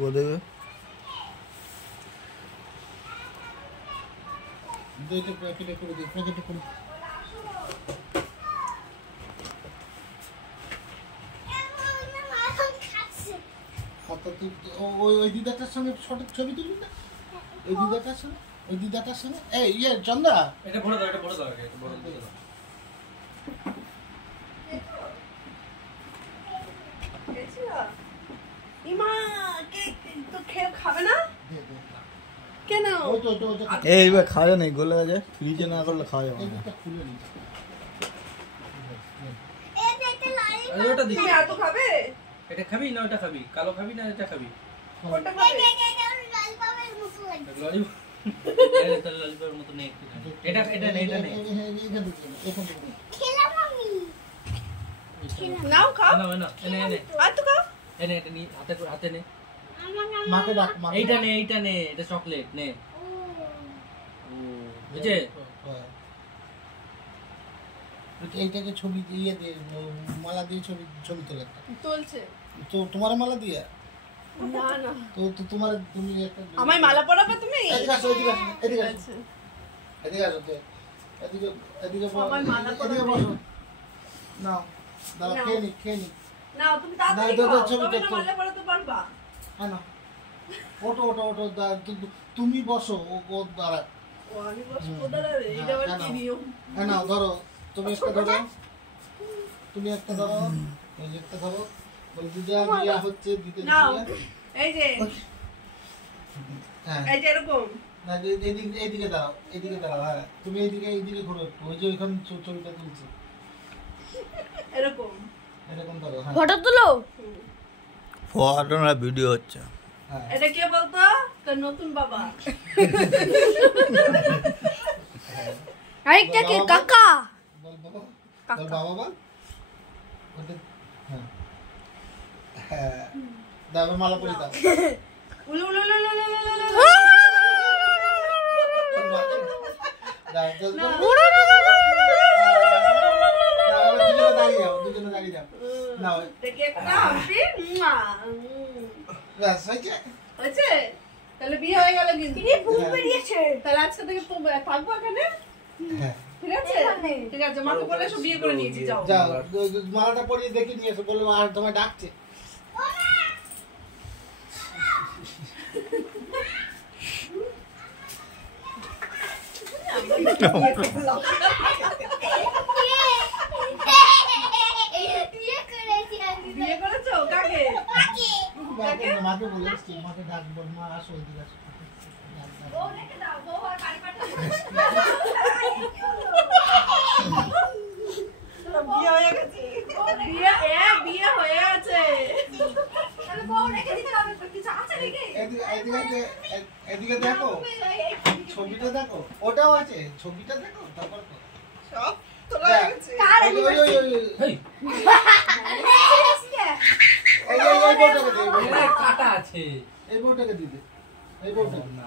वो देवे দুইটা প্যাকেটে করে দিই প্যাকেটে করে ওই দিদাটার সঙ্গে ছবি তুলি না ওই দিদাটার সঙ্গে এই ইয়ে চন্দা এটা ভরে দাও এটা ভরে দাও এটা ভরে দাও ইমা কে তো খাবে না কেন এই বে খাওয়া नहीं গলে যায় ফ্রিজে না করলে খাওয়া যাবে না এটা খুলে নি আরে ওটা দিছি তুমি এত খাবে এটা খাবি না ওটা খাবি কালো খাবি না এটা খাবি ওটা খাবে ললিপপ এটা ললিপপের মতো নেই এটা এটা নেই খেলাম আমি নাও খাও না না এনে আর তো খাও এনে এটা নি হাতে নে মাকে ডাক এইটা নে এটা চকলেট নে বুঝে এইটাকে ছবি দিয়ে দিয়ে মালা দিয়ে ছবি তোলে চলছে তো তোমার মালা দিয়ে না না তো তোমার তুমি একটা আমায় মালা পরাবে তুমি এদিকে আসো এদিকে আসো এদিকে সবাই মালা পরাবে। এদিকে বসো নাও দাও নাও। খেয়ে নি নাও তুমি তাড়াতাড়ি দাও, খাও ছবি তবে না দেখো। মালা পরাতে পারবা হ্যাঁ না ওটো তুমি বসো ও দাঁড়া ও আমি বস কোদারে এটা আবার কি নিয়ম হ্যাঁ নাও ধরো তুমি একটা ধরো এই যে একটা ধরো বল দিদা দিয়া হচ্ছে দিতে নাও দিয়া এই যে হ্যাঁ এই যে এরকম না এইদিকে দাঁড়াও হ্যাঁ তুমি এইদিকে ঘুরো একটু ওই যে ওইখানে ছবিটা তুলছি এরকম এরকম ধরো হ্যাঁ ফটো তুলো ফটো না ভিডিও হচ্ছে হ্যাঁ এটা কে বলতো তোর নতুন বাবা আরেকটা কে কাকা বল বাবা বল ওটা হ্যাঁ হ্যাঁ দাও মালা পরি দাও উলু উলু উলু উলু উলু উলু দুজনে দাঁড়িয়ে যাও নাও দেখে একটা হাসি ব্যাস হয়েছে তাহলে বিয়ে হয়ে গেল কিন্তু ভূত বেরিয়েছে তাহলে আজকে থেকে থাকবো এখানে হ্যাঁ ঠিক আছে ঠিক আছে মাকে বলে সব বিয়ে করে নিয়েছি যাও যাও মালাটা পরিয়ে দেখে নিয়ে এসো বললো আর তোমায় ডাকছে বিয়ে করেছো কাকে মাকে বলে এসছি মাকে ডাক বল মা আসো এদিকে আসো বিয়ে হয়ে গেছে বিয়ে হয়ে গেছে এদিকে দেখো ছবিটা দেখো ওটাও আছে ছবিটা দেখো তারপর সব তোলা হয়ে গেছে কাটা আছে এই বউটাকে দিবে এই বউটাকে না